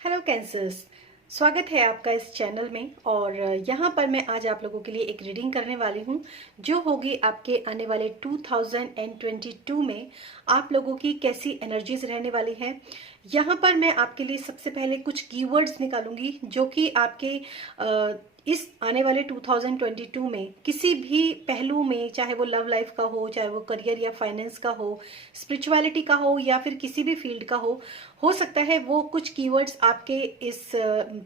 Hello cancers, स्वागत है आपका इस चैनल में। और यहाँ पर मैं आज आप लोगों के लिए एक रीडिंग करने वाली हूँ जो होगी आपके आने वाले 2022 में आप लोगों की कैसी एनर्जीज रहने वाली है। यहाँ पर मैं आपके लिए सबसे पहले कुछ कीवर्ड्स निकालूंगी जो कि आपके इस आने वाले 2022 में किसी भी पहलू में, चाहे वो लव लाइफ का हो, चाहे वो करियर या फाइनेंस का हो, स्पिरिचुअलिटी का हो या फिर किसी भी फील्ड का हो सकता है वो कुछ कीवर्ड्स आपके इस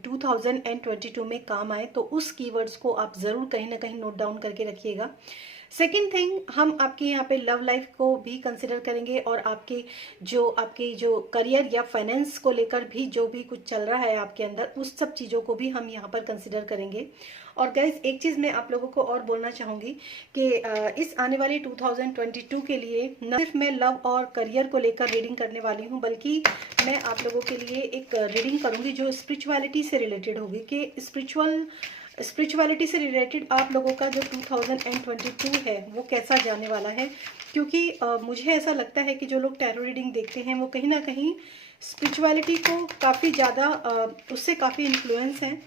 2022 में काम आए। तो उस कीवर्ड्स को आप जरूर कहीं ना कहीं नोट डाउन करके रखिएगा। सेकेंड थिंग, हम आपके यहाँ पे लव लाइफ को भी कंसिडर करेंगे और आपके जो करियर या फाइनेंस को लेकर भी जो भी कुछ चल रहा है आपके अंदर, उस सब चीज़ों को भी हम यहाँ पर कंसिडर करेंगे। और गाइज, एक चीज़ मैं आप लोगों को और बोलना चाहूँगी कि इस आने वाले 2022 के लिए न सिर्फ मैं लव और करियर को लेकर रीडिंग करने वाली हूँ, बल्कि मैं आप लोगों के लिए एक रीडिंग करूँगी जो स्पिरिचुअलिटी से रिलेटेड होगी कि स्पिरिचुअलिटी से रिलेटेड आप लोगों का जो 2022 है वो कैसा जाने वाला है। क्योंकि मुझे ऐसा लगता है कि जो लोग टैरो रीडिंग देखते हैं वो कहीं ना कहीं स्पिरिचुअलिटी को काफ़ी ज़्यादा उससे काफ़ी इन्फ्लुएंस हैं।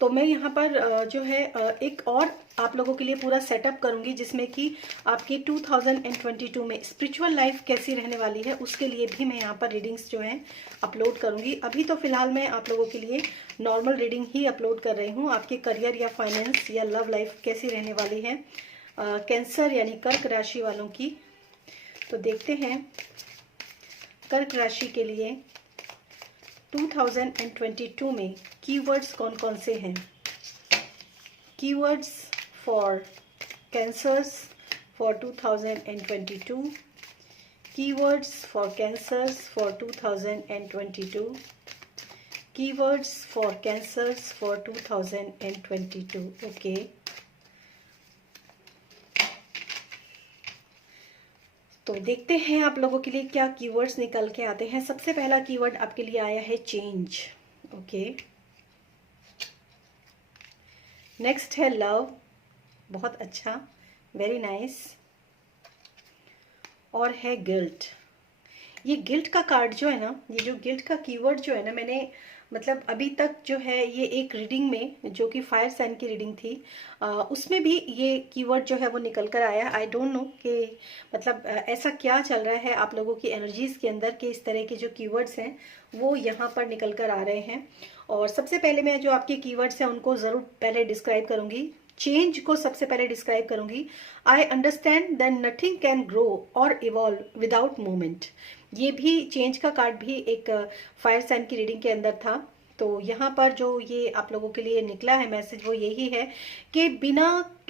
तो मैं यहाँ पर जो है एक और आप लोगों के लिए पूरा सेटअप करूँगी जिसमें कि आपकी 2022 में स्पिरिचुअल लाइफ कैसी रहने वाली है उसके लिए भी मैं यहाँ पर रीडिंग्स जो हैं अपलोड करूँगी। अभी तो फिलहाल मैं आप लोगों के लिए नॉर्मल रीडिंग ही अपलोड कर रही हूँ। आपके करियर या फाइनेंस या लव लाइफ कैसी रहने वाली है कैंसर यानी कर्क राशि वालों की। तो देखते हैं कर्क राशि के लिए 2022 में कीवर्ड्स कौन कौन से हैं। Keywords for cancers for 2022, keywords for cancers for 2022, keywords for cancers for 2022। Okay, तो देखते हैं आप लोगों के लिए क्या कीवर्ड्स निकल के आते हैं। सबसे पहला कीवर्ड आपके लिए आया है चेंज। ओके, नेक्स्ट है लव, बहुत अच्छा, वेरी नाइस। और है गिल्ट। ये गिल्ट का कार्ड जो है ना, ये जो गिल्ट का कीवर्ड जो है ना, मैंने मतलब अभी तक जो है ये एक रीडिंग में जो कि फायर साइन की रीडिंग थी उसमें भी ये कीवर्ड जो है वो निकल कर आया। आई डोंट नो कि मतलब ऐसा क्या चल रहा है आप लोगों की एनर्जीज के अंदर कि इस तरह के जो कीवर्ड्स हैं वो यहाँ पर निकल कर आ रहे हैं। और सबसे पहले मैं जो आपके कीवर्ड्स हैं उनको ज़रूर पहले डिस्क्राइब करूँगी। चेंज को सबसे पहले डिस्क्राइब करूंगी। I understand that nothing can grow और इवॉल्व विदाउट मूवमेंट। ये भी चेंज का कार्ड भी एक फायर साइन की रीडिंग के अंदर था। तो यहाँ पर जो ये आप लोगों के लिए निकला है मैसेज वो यही है कि बिना,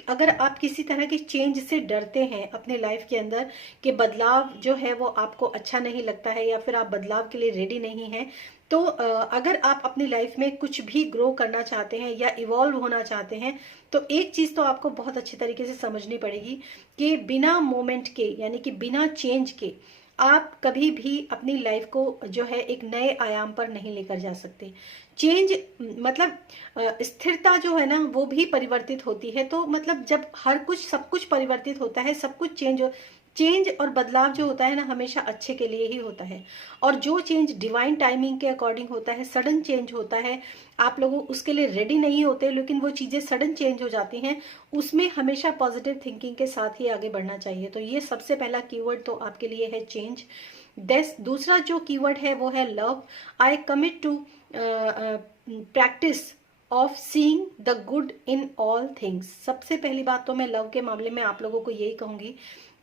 अगर आप किसी तरह की चेंज से डरते हैं अपने लाइफ के अंदर कि बदलाव जो है वो आपको अच्छा नहीं लगता है या फिर आप बदलाव के लिए रेडी नहीं हैं, तो अगर आप अपनी लाइफ में कुछ भी ग्रो करना चाहते हैं या इवॉल्व होना चाहते हैं तो एक चीज़ तो आपको बहुत अच्छी तरीके से समझनी पड़ेगी कि बिना मोमेंट के यानी कि बिना चेंज के आप कभी भी अपनी लाइफ को जो है एक नए आयाम पर नहीं लेकर जा सकते। चेंज मतलब स्थिरता जो है ना वो भी परिवर्तित होती है। तो मतलब जब हर कुछ सब कुछ परिवर्तित होता है, सब कुछ चेंज और बदलाव जो होता है ना हमेशा अच्छे के लिए ही होता है। और जो चेंज डिवाइन टाइमिंग के अकॉर्डिंग होता है, सडन चेंज होता है, आप लोगों उसके लिए रेडी नहीं होते लेकिन वो चीज़ें सडन चेंज हो जाती हैं, उसमें हमेशा पॉजिटिव थिंकिंग के साथ ही आगे बढ़ना चाहिए। तो ये सबसे पहला कीवर्ड तो आपके लिए है चेंज। दूसरा जो कीवर्ड है वो है love. I commit to practice of seeing the good in all things. सबसे पहली बात तो मैं लव के मामले में आप लोगों को यही कहूंगी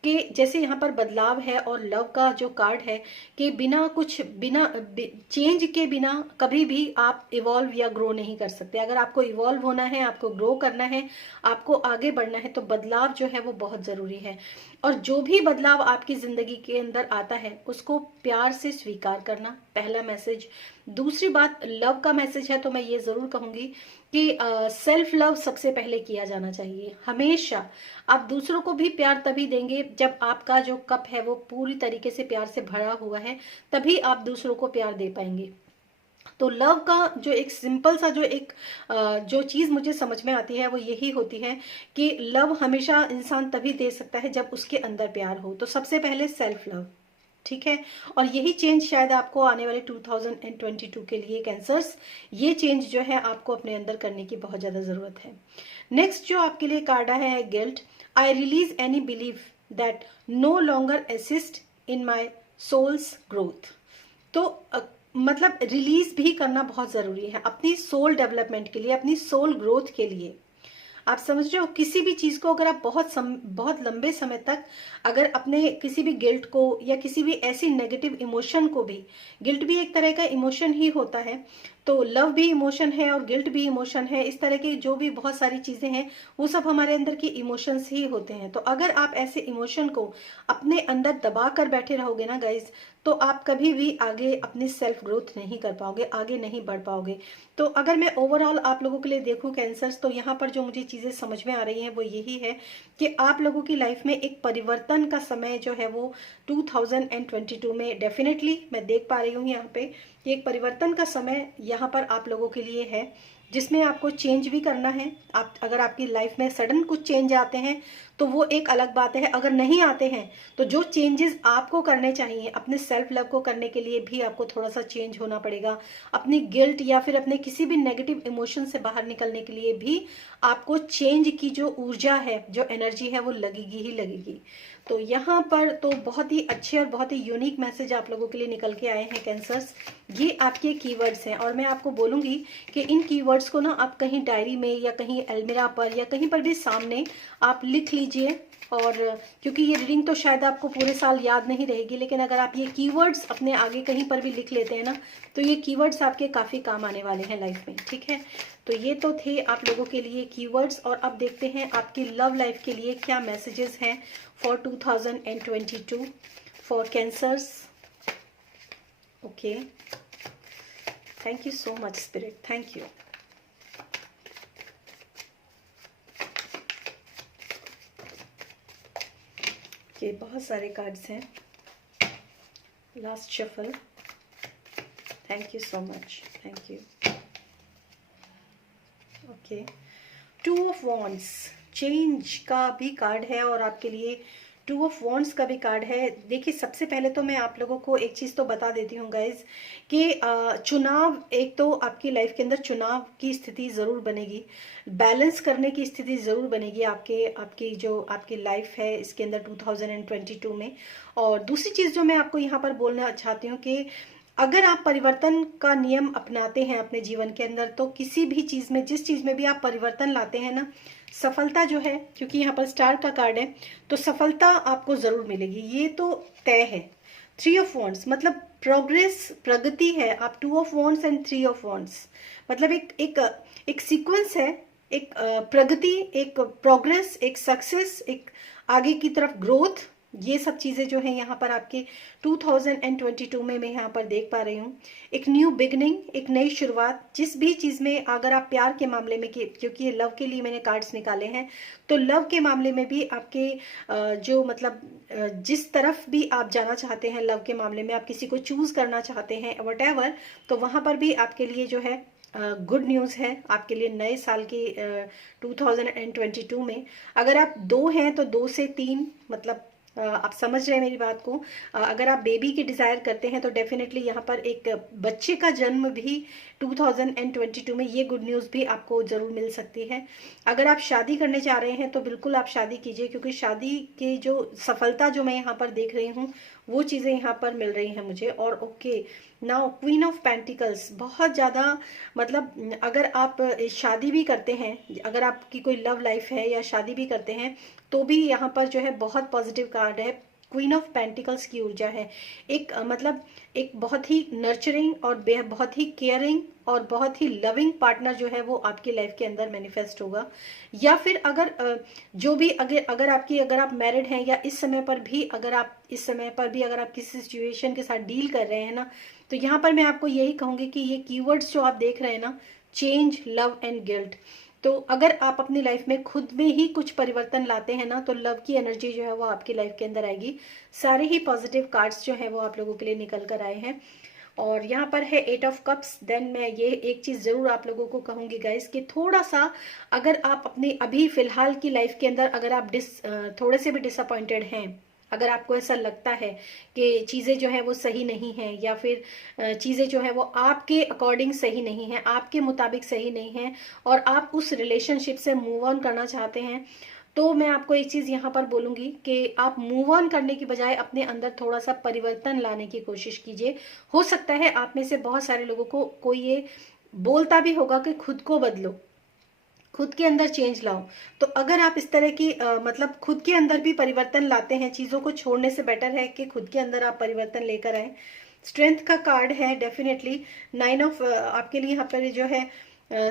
कि जैसे यहाँ पर बदलाव है और लव का जो कार्ड है कि बिना चेंज के बिना कभी भी आप इवॉल्व या ग्रो नहीं कर सकते। अगर आपको इवॉल्व होना है, आपको ग्रो करना है, आपको आगे बढ़ना है तो बदलाव जो है वो बहुत ज़रूरी है। और जो भी बदलाव आपकी ज़िंदगी के अंदर आता है उसको प्यार से स्वीकार करना, पहला मैसेज। दूसरी बात लव का मैसेज है तो मैं ये ज़रूर कहूँगी कि सेल्फ लव सबसे पहले किया जाना चाहिए। हमेशा आप दूसरों को भी प्यार तभी देंगे जब आपका जो कप है वो पूरी तरीके से प्यार से भरा हुआ है, तभी आप दूसरों को प्यार दे पाएंगे। तो लव का जो एक सिंपल सा जो चीज़ मुझे समझ में आती है वो यही होती है कि लव हमेशा इंसान तभी दे सकता है जब उसके अंदर प्यार हो। तो सबसे पहले सेल्फ लव। ठीक है। और यही चेंज शायद आपको आने वाले 2022 के लिए कैंसर्स, ये चेंज जो है आपको अपने अंदर करने की बहुत ज्यादा जरूरत है। नेक्स्ट जो आपके लिए कार्ड है guilt. I release any belief that no longer assist in my soul's growth. तो मतलब रिलीज भी करना बहुत जरूरी है अपनी सोल डेवलपमेंट के लिए, अपनी सोल ग्रोथ के लिए। आप समझ रहे हो, किसी भी चीज को अगर आप बहुत लंबे समय तक अगर अपने किसी भी गिल्ट को या किसी भी ऐसी नेगेटिव इमोशन को भी, गिल्ट भी एक तरह का इमोशन ही होता है, तो लव भी इमोशन है और गिल्ट भी इमोशन है, इस तरह की जो भी बहुत सारी चीजें हैं वो सब हमारे अंदर की इमोशंस ही होते हैं। तो अगर आप ऐसे इमोशन को अपने अंदर दबा कर बैठे रहोगे ना गाइज, तो आप कभी भी आगे अपनी सेल्फ ग्रोथ नहीं कर पाओगे, आगे नहीं बढ़ पाओगे। तो अगर मैं ओवरऑल आप लोगों के लिए देखूं कैंसर्स, तो यहाँ पर जो मुझे चीजें समझ में आ रही हैं वो यही है कि आप लोगों की लाइफ में एक परिवर्तन का समय जो है वो 2022 में डेफिनेटली मैं देख पा रही हूँ यहाँ पे कि एक परिवर्तन का समय यहाँ पर आप लोगों के लिए है, जिसमें आपको चेंज भी करना है। आप अगर आपकी लाइफ में सडन कुछ चेंज आते हैं तो वो एक अलग बात है, अगर नहीं आते हैं तो जो चेंजेस आपको करने चाहिए अपने सेल्फ लव को करने के लिए भी आपको थोड़ा सा चेंज होना पड़ेगा। अपनी गिल्ट या फिर अपने किसी भी नेगेटिव इमोशन से बाहर निकलने के लिए भी आपको चेंज की जो ऊर्जा है, जो एनर्जी है, वो लगेगी ही लगेगी। तो यहाँ पर तो बहुत ही अच्छे और बहुत ही यूनिक मैसेज आप लोगों के लिए निकल के आए हैं कैंसर्स। ये आपके कीवर्ड्स हैं और मैं आपको बोलूंगी कि इन कीवर्ड्स को ना आप कहीं डायरी में या कहीं अलमीरा पर या कहीं पर भी सामने आप लिख लीजिए। और क्योंकि ये रीडिंग तो शायद आपको पूरे साल याद नहीं रहेगी, लेकिन अगर आप ये कीवर्ड्स अपने आगे कहीं पर भी लिख लेते हैं ना, तो ये कीवर्ड्स आपके काफ़ी काम आने वाले हैं लाइफ में। ठीक है, तो ये तो थे आप लोगों के लिए कीवर्ड्स। और अब देखते हैं आपकी लव लाइफ के लिए क्या मैसेजेस हैं for 2022 for cancers. Okay, thank you so much spirit, thank you. Okay, बहुत सारे कार्ड्स हैं। Last shuffle, thank you so much, thank you. Okay, 2 of wands, change का भी कार्ड है और आपके लिए 2 ऑफ वॉन्ड्स का भी कार्ड है। देखिए, सबसे पहले तो मैं आप लोगों को एक चीज तो बता देती हूँ गाइज कि चुनाव, एक तो आपकी लाइफ के अंदर चुनाव की स्थिति जरूर बनेगी, बैलेंस करने की स्थिति जरूर बनेगी आपकी जो आपकी लाइफ है इसके अंदर 2022 में। और दूसरी चीज जो मैं आपको यहाँ पर बोलना चाहती हूँ कि अगर आप परिवर्तन का नियम अपनाते हैं अपने जीवन के अंदर, तो किसी भी चीज में, जिस चीज में भी आप परिवर्तन लाते हैं ना, सफलता जो है, क्योंकि यहाँ पर स्टार का कार्ड है, तो सफलता आपको जरूर मिलेगी, ये तो तय है। 3 ऑफ वॉन्ड्स मतलब प्रोग्रेस, प्रगति है। आप 2 of wands and 3 of wands मतलब एक सीक्वेंस है, एक प्रगति, एक प्रोग्रेस, एक सक्सेस, एक आगे की तरफ ग्रोथ। ये सब चीजें जो है यहाँ पर आपके 2022 में मैं यहाँ पर देख पा रही हूँ। एक न्यू बिगनिंग, एक नई शुरुआत। जिस भी चीज में, अगर आप प्यार के मामले में, क्योंकि ये लव के लिए मैंने कार्ड्स निकाले हैं, तो लव के मामले में भी आपके जो मतलब जिस तरफ भी आप जाना चाहते हैं लव के मामले में, आप किसी को चूज करना चाहते हैं व्हाटएवर, तो वहां पर भी आपके लिए जो है गुड न्यूज़ है आपके लिए नए साल की 2022 में। अगर आप 2 हैं तो 2 से 3 मतलब आप समझ रहे हैं मेरी बात को। अगर आप बेबी की डिजायर करते हैं तो डेफिनेटली यहाँ पर एक बच्चे का जन्म भी 2022 में, ये गुड न्यूज़ भी आपको जरूर मिल सकती है। अगर आप शादी करने जा रहे हैं तो बिल्कुल आप शादी कीजिए, क्योंकि शादी की जो सफलता जो मैं यहाँ पर देख रही हूँ वो चीज़ें यहाँ पर मिल रही हैं मुझे। और okay, now queen of pentacles, बहुत ज़्यादा मतलब अगर आप शादी भी करते हैं, अगर आपकी कोई लव लाइफ है या शादी भी करते हैं, तो भी यहाँ पर जो है बहुत पॉजिटिव कार्ड है। क्वीन ऑफ पेंटिकल्स की ऊर्जा है। एक मतलब एक बहुत ही नर्चरिंग और बहुत ही केयरिंग और बहुत ही लविंग पार्टनर जो है वो आपकी लाइफ के अंदर मैनिफेस्ट होगा। या फिर अगर जो भी अगर आप मैरिड हैं या इस समय पर भी अगर आप किसी सिचुएशन के साथ डील कर रहे हैं ना, तो यहाँ पर मैं आपको यही कहूंगी कि ये कीवर्ड्स जो आप देख रहे हैं ना, चेंज, लव एंड गिल्ट, तो अगर आप अपनी लाइफ में खुद में ही कुछ परिवर्तन लाते हैं ना, तो लव की एनर्जी जो है वो आपकी लाइफ के अंदर आएगी। सारे ही पॉजिटिव कार्ड्स जो है वो आप लोगों के लिए निकल कर आए हैं। और यहाँ पर है 8 ऑफ कप्स। देन मैं ये एक चीज जरूर आप लोगों को कहूंगी गाइस कि थोड़ा सा अगर आप अपने अभी फिलहाल की लाइफ के अंदर अगर आप थोड़े से भी डिसअपॉइंटेड हैं, अगर आपको ऐसा लगता है कि चीज़ें जो है वो सही नहीं है, या फिर चीज़ें जो है वो आपके अकॉर्डिंग सही नहीं है, आपके मुताबिक सही नहीं है, और आप उस रिलेशनशिप से मूव ऑन करना चाहते हैं, तो मैं आपको एक चीज़ यहाँ पर बोलूँगी कि आप मूव ऑन करने की बजाय अपने अंदर थोड़ा सा परिवर्तन लाने की कोशिश कीजिए। हो सकता है आप में से बहुत सारे लोगों को कोई ये बोलता भी होगा कि खुद को बदलो, खुद के अंदर चेंज लाओ। तो अगर आप इस तरह की मतलब खुद के अंदर भी परिवर्तन लाते हैं, चीज़ों को छोड़ने से बेटर है कि खुद के अंदर आप परिवर्तन लेकर आए। स्ट्रेंथ का कार्ड है डेफिनेटली। 9 ऑफ आपके लिए यहाँ पर जो है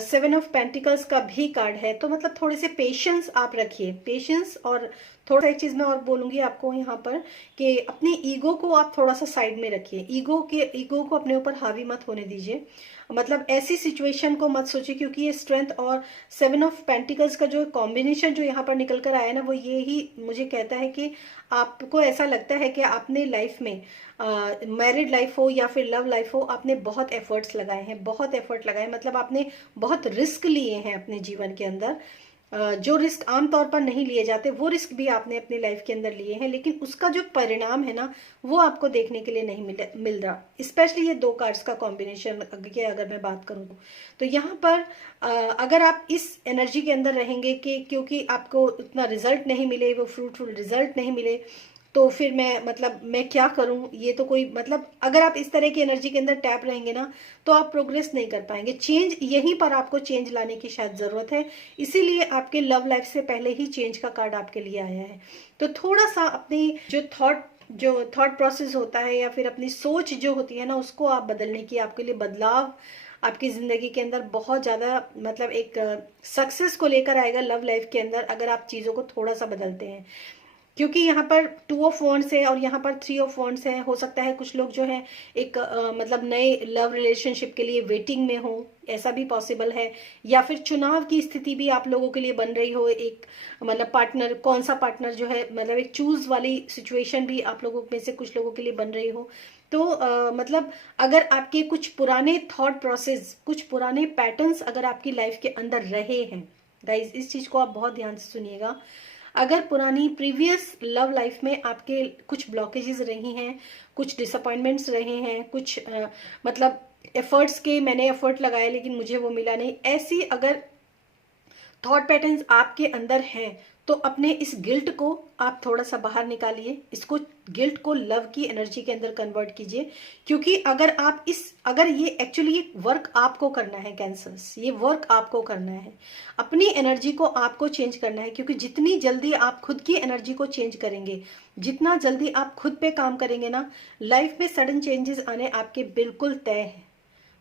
7 ऑफ पेंटिकल्स का भी कार्ड है। तो मतलब थोड़े से पेशेंस आप रखिए, पेशेंस। और थोड़ा एक चीज मैं और बोलूंगी आपको यहाँ पर कि अपनी ईगो को आप थोड़ा सा साइड में रखिए, ईगो को अपने ऊपर हावी मत होने दीजिए। मतलब ऐसी सिचुएशन को मत सोचिए, क्योंकि ये स्ट्रेंथ और 7 ऑफ पेंटिकल्स का जो कॉम्बिनेशन जो यहाँ पर निकल कर आया ना, वो ये ही मुझे कहता है कि आपको ऐसा लगता है कि आपने लाइफ में मैरिड लाइफ हो या फिर लव लाइफ हो, आपने बहुत एफर्ट्स लगाए हैं, बहुत एफर्ट लगाए, मतलब आपने बहुत रिस्क लिए हैं अपने जीवन के अंदर। जो रिस्क आमतौर पर नहीं लिए जाते, वो रिस्क भी आपने अपनी लाइफ के अंदर लिए हैं, लेकिन उसका जो परिणाम है ना, वो आपको देखने के लिए नहीं मिल रहा। स्पेशली ये दो कार्ड्स का कॉम्बिनेशन की अगर मैं बात करूँ तो यहाँ पर अगर आप इस एनर्जी के अंदर रहेंगे कि क्योंकि आपको उतना रिजल्ट नहीं मिले, वो फ्रूटफुल रिजल्ट नहीं मिले, तो फिर मैं क्या करूं, ये तो कोई मतलब, अगर आप इस तरह की एनर्जी के अंदर टैप रहेंगे ना, तो आप प्रोग्रेस नहीं कर पाएंगे। चेंज यहीं पर आपको चेंज लाने की शायद जरूरत है, इसीलिए आपके लव लाइफ से पहले ही चेंज का कार्ड आपके लिए आया है। तो थोड़ा सा अपनी जो थॉट प्रोसेस होता है, या फिर अपनी सोच जो होती है ना, उसको आप बदलने की, आपके लिए बदलाव आपकी जिंदगी के अंदर बहुत ज्यादा मतलब एक सक्सेस को लेकर आएगा लव लाइफ के अंदर, अगर आप चीजों को थोड़ा सा बदलते हैं। क्योंकि यहाँ पर 2 ऑफ वॉन्ड्स है और यहाँ पर 3 ऑफ वॉन्ड्स है। हो सकता है कुछ लोग जो है एक मतलब नए लव रिलेशनशिप के लिए वेटिंग में हो, ऐसा भी पॉसिबल है। या फिर चुनाव की स्थिति भी आप लोगों के लिए बन रही हो, एक मतलब पार्टनर, कौन सा पार्टनर जो है, मतलब एक चूज वाली सिचुएशन भी आप लोगों में से कुछ लोगों के लिए बन रही हो। तो मतलब अगर आपके कुछ पुराने थॉट प्रोसेस, कुछ पुराने पैटर्न्स अगर आपकी लाइफ के अंदर रहे हैं, गाइज इस चीज को आप बहुत ध्यान से सुनिएगा। अगर पुरानी प्रीवियस लव लाइफ में आपके कुछ ब्लॉकेजेस रही हैं, कुछ डिसअपॉइंटमेंट्स रहे हैं, कुछ मतलब एफर्ट्स के मैंने एफर्ट लगाए लेकिन मुझे वो मिला नहीं, ऐसी अगर थॉट पैटर्न्स आपके अंदर हैं, तो अपने इस गिल्ट को आप थोड़ा सा बाहर निकालिए, इसको गिल्ट को लव की एनर्जी के अंदर कन्वर्ट कीजिए। क्योंकि अगर ये एक्चुअली वर्क आपको करना है कैंसर्स, ये वर्क आपको करना है, अपनी एनर्जी को आपको चेंज करना है। क्योंकि जितनी जल्दी आप खुद की एनर्जी को चेंज करेंगे, जितना जल्दी आप खुद पे काम करेंगे ना, लाइफ में सडन चेंजेस आने आपके बिल्कुल तय है।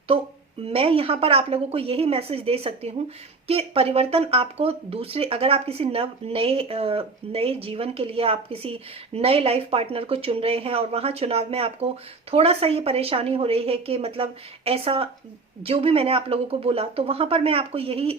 तो मैं यहाँ पर आप लोगों को यही मैसेज दे सकती हूँ कि परिवर्तन आपको दूसरे, अगर आप किसी नए जीवन के लिए आप किसी नए लाइफ पार्टनर को चुन रहे हैं और वहां चुनाव में आपको थोड़ा सा ये परेशानी हो रही है कि मतलब ऐसा जो भी मैंने आप लोगों को बोला, तो वहां पर मैं आपको यही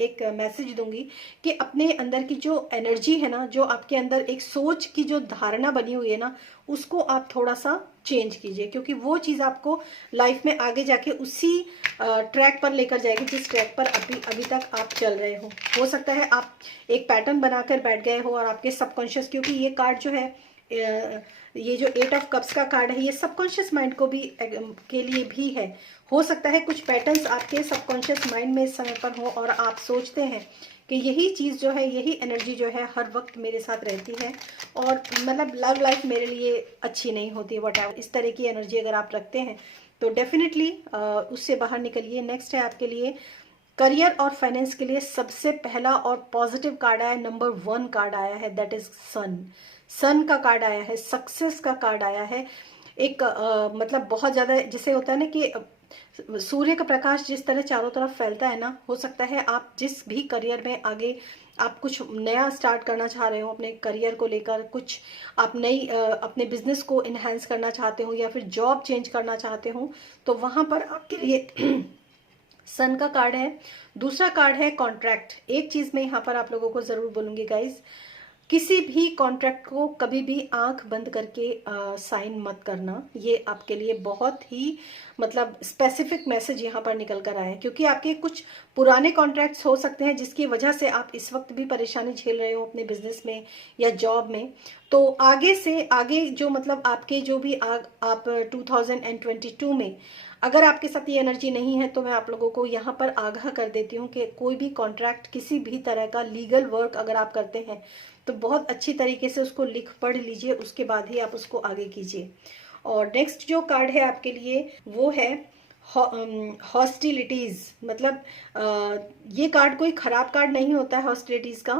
एक मैसेज दूंगी कि अपने अंदर की जो एनर्जी है ना, जो आपके अंदर एक सोच की जो धारणा बनी हुई है ना, उसको आप थोड़ा सा चेंज कीजिए। क्योंकि वो चीज आपको लाइफ में आगे जाके उसी ट्रैक पर लेकर जाएगी जिस ट्रैक पर अभी तक आप चल रहे हो सकता है आप एक पैटर्न बनाकर बैठ गए हो और आपके सबकॉन्शियस, क्योंकि ये कार्ड जो है ये जो 8 ऑफ कप्स का कार्ड है, ये सबकॉन्शियस माइंड को भी के लिए भी है। हो सकता है कुछ पैटर्न्स आपके सबकॉन्शियस माइंड में इस समय पर हो और आप सोचते हैं कि यही चीज जो है, यही एनर्जी जो है हर वक्त मेरे साथ रहती है और मतलब लव लाइफ मेरे लिए अच्छी नहीं होती, वट इस तरह की एनर्जी अगर आप रखते हैं तो डेफिनेटली उससे बाहर निकलिए। नेक्स्ट है आपके लिए करियर और फाइनेंस के लिए सबसे पहला और पॉजिटिव कार्ड आया, नंबर 1 कार्ड आया है, दैट इज सन का कार्ड आया है, सक्सेस का कार्ड आया है। एक मतलब बहुत ज्यादा जैसे होता है ना कि सूर्य का प्रकाश जिस तरह चारों तरफ फैलता है ना, हो सकता है आप जिस भी करियर में आगे आप कुछ नया स्टार्ट करना चाह रहे हो अपने करियर को लेकर, कुछ आप नई अपने बिजनेस को इनहेंस करना चाहते हो या फिर जॉब चेंज करना चाहते हो, तो वहां पर आपके लिए सन का कार्ड है। दूसरा कार्ड है कॉन्ट्रैक्ट। एक चीज मैं यहाँ पर आप लोगों को जरूर बोलूंगी गाइज, किसी भी कॉन्ट्रैक्ट को कभी भी आंख बंद करके साइन मत करना। ये आपके लिए बहुत ही मतलब स्पेसिफिक मैसेज यहाँ पर निकल कर आया है, क्योंकि आपके कुछ पुराने कॉन्ट्रैक्ट्स हो सकते हैं जिसकी वजह से आप इस वक्त भी परेशानी झेल रहे हो अपने बिजनेस में या जॉब में। तो आगे से आगे जो मतलब आपके जो भी आप 2022 में अगर आपके साथ ये एनर्जी नहीं है, तो मैं आप लोगों को यहाँ पर आगाह कर देती हूँ कि कोई भी कॉन्ट्रैक्ट, किसी भी तरह का लीगल वर्क अगर आप करते हैं तो बहुत अच्छी तरीके से उसको लिख पढ़ लीजिए, उसके बाद ही आप उसको आगे कीजिए। और नेक्स्ट जो कार्ड है आपके लिए वो है हॉस्टिलिटीज। मतलब ये कार्ड कोई खराब कार्ड नहीं होता है हॉस्टिलिटीज का।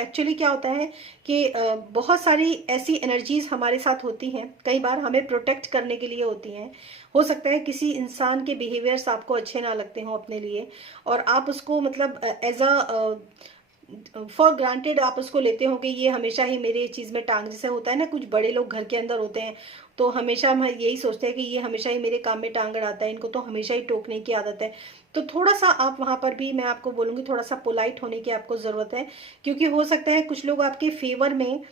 एक्चुअली क्या होता है कि बहुत सारी ऐसी एनर्जीज हमारे साथ होती हैं, कई बार हमें प्रोटेक्ट करने के लिए होती हैं। हो सकता है किसी इंसान के बिहेवियर्स आपको अच्छे ना लगते हों अपने लिए, और आप उसको मतलब एज अ फॉर ग्रांटेड आप उसको लेते हो कि ये हमेशा ही मेरे चीज में टांग, जैसे होता है ना कुछ बड़े लोग घर के अंदर होते हैं तो हमेशा हम यही सोचते हैं कि ये हमेशा ही मेरे काम में टांग अड़ाता है, इनको तो हमेशा ही टोकने की आदत है। तो थोड़ा सा आप वहां पर भी मैं आपको बोलूंगी थोड़ा सा पोलाइट होने की आपको जरूरत है, क्योंकि हो सकता है कुछ लोग आपके फेवर में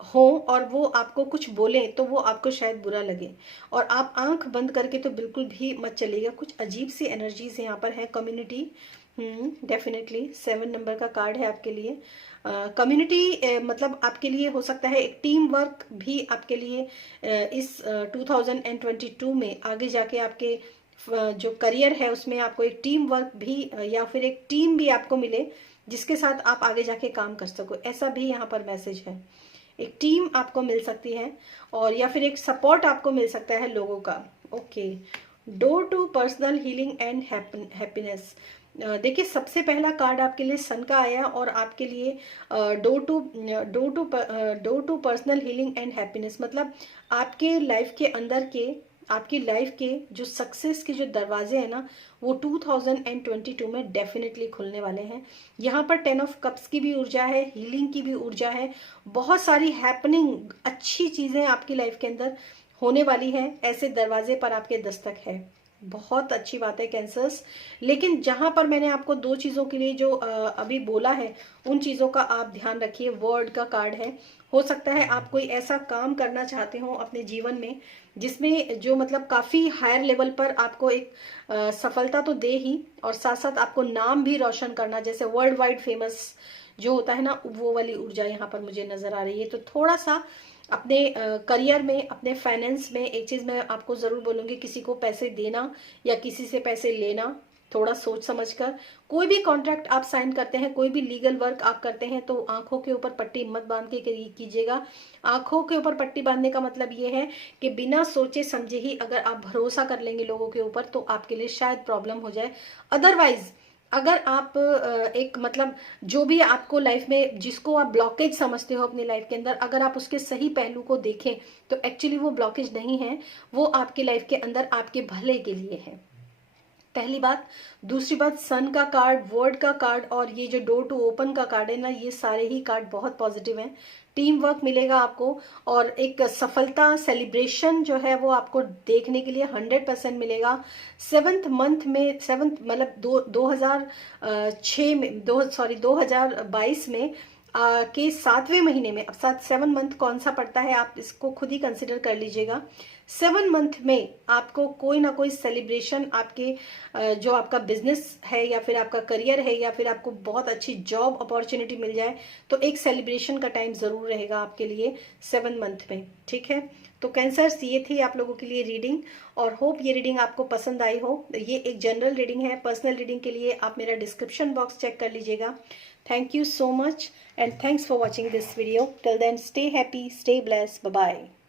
हो और वो आपको कुछ बोले तो वो आपको शायद बुरा लगे, और आप आंख बंद करके तो बिल्कुल भी मत चलिएगा। कुछ अजीब सी एनर्जीज यहाँ पर है। कम्युनिटी, डेफिनेटली 7 नंबर का कार्ड है आपके लिए। कम्युनिटी मतलब आपके लिए हो सकता है एक टीम वर्क भी आपके लिए इस 2022 में आगे जाके आपके जो करियर है उसमें आपको एक टीम वर्क भी या फिर एक टीम भी आपको मिले जिसके साथ आप आगे जाके काम कर सको, ऐसा भी यहाँ पर मैसेज है। एक टीम आपको मिल सकती है और या फिर एक सपोर्ट आपको मिल सकता है लोगों का। Okay, door to personal healing and happiness. देखिए सबसे पहला कार्ड आपके लिए सन का आया और आपके लिए door to personal healing and happiness, मतलब आपके लाइफ के अंदर के आपकी लाइफ के जो सक्सेस के जो दरवाजे हैं ना वो 2022 में डेफिनेटली खुलने वाले हैं। यहाँ पर 10 ऑफ कप्स की भी ऊर्जा है, हीलिंग की भी ऊर्जा है, बहुत सारी हैपनिंग अच्छी चीजें आपकी लाइफ के अंदर होने वाली है। ऐसे दरवाजे पर आपके दस्तक है, बहुत अच्छी बात है कैंसर्स। लेकिन जहां पर मैंने आपको 2 चीजों के लिए जो अभी बोला है उन चीजों का आप ध्यान रखिए। वर्ड का कार्ड है, हो सकता है आप कोई ऐसा काम करना चाहते हो अपने जीवन में जिसमें जो मतलब काफी हायर लेवल पर आपको एक सफलता तो दे ही, और साथ साथ आपको नाम भी रोशन करना, जैसे वर्ल्ड वाइड फेमस जो होता है ना, वो वाली ऊर्जा यहाँ पर मुझे नजर आ रही है। तो थोड़ा सा अपने करियर में, अपने फाइनेंस में एक चीज मैं आपको जरूर बोलूंगी, किसी को पैसे देना या किसी से पैसे लेना थोड़ा सोच समझकर। कोई भी कॉन्ट्रैक्ट आप साइन करते हैं, कोई भी लीगल वर्क आप करते हैं तो आंखों के ऊपर पट्टी मत बांध के कीजिएगा। आंखों के ऊपर पट्टी बांधने का मतलब ये है कि बिना सोचे समझे ही अगर आप भरोसा कर लेंगे लोगों के ऊपर तो आपके लिए शायद प्रॉब्लम हो जाए। अदरवाइज अगर आप एक मतलब जो भी आपको लाइफ में जिसको आप ब्लॉकेज समझते हो अपनी लाइफ के अंदर, अगर आप उसके सही पहलू को देखें तो एक्चुअली वो ब्लॉकेज नहीं है, वो आपकी लाइफ के अंदर आपके भले के लिए है। पहली बात। दूसरी बात, सन का कार्ड, वर्ड का कार्ड और ये जो डोर टू ओपन का कार्ड है ना, ये सारे ही कार्ड बहुत पॉजिटिव हैं। टीम वर्क मिलेगा आपको और एक सफलता सेलिब्रेशन जो है वो आपको देखने के लिए 100% मिलेगा। 7th मंथ में, 7th मतलब 2006 में 2022 में के 7वें महीने में, अब 7 मंथ कौन सा पड़ता है आप इसको खुद ही कंसिडर कर लीजिएगा। 7 मंथ में आपको कोई ना कोई सेलिब्रेशन आपके जो आपका बिजनेस है या फिर आपका करियर है या फिर आपको बहुत अच्छी जॉब अपॉर्चुनिटी मिल जाए तो एक सेलिब्रेशन का टाइम जरूर रहेगा आपके लिए 7 मंथ में। ठीक है, तो कैंसर्स ये थी आप लोगों के लिए रीडिंग, और होप ये रीडिंग आपको पसंद आई हो। ये एक जनरल रीडिंग है, पर्सनल रीडिंग के लिए आप मेरा डिस्क्रिप्शन बॉक्स चेक कर लीजिएगा। Thank you so much and thanks for watching this video. Till then, stay happy, stay blessed. Bye bye.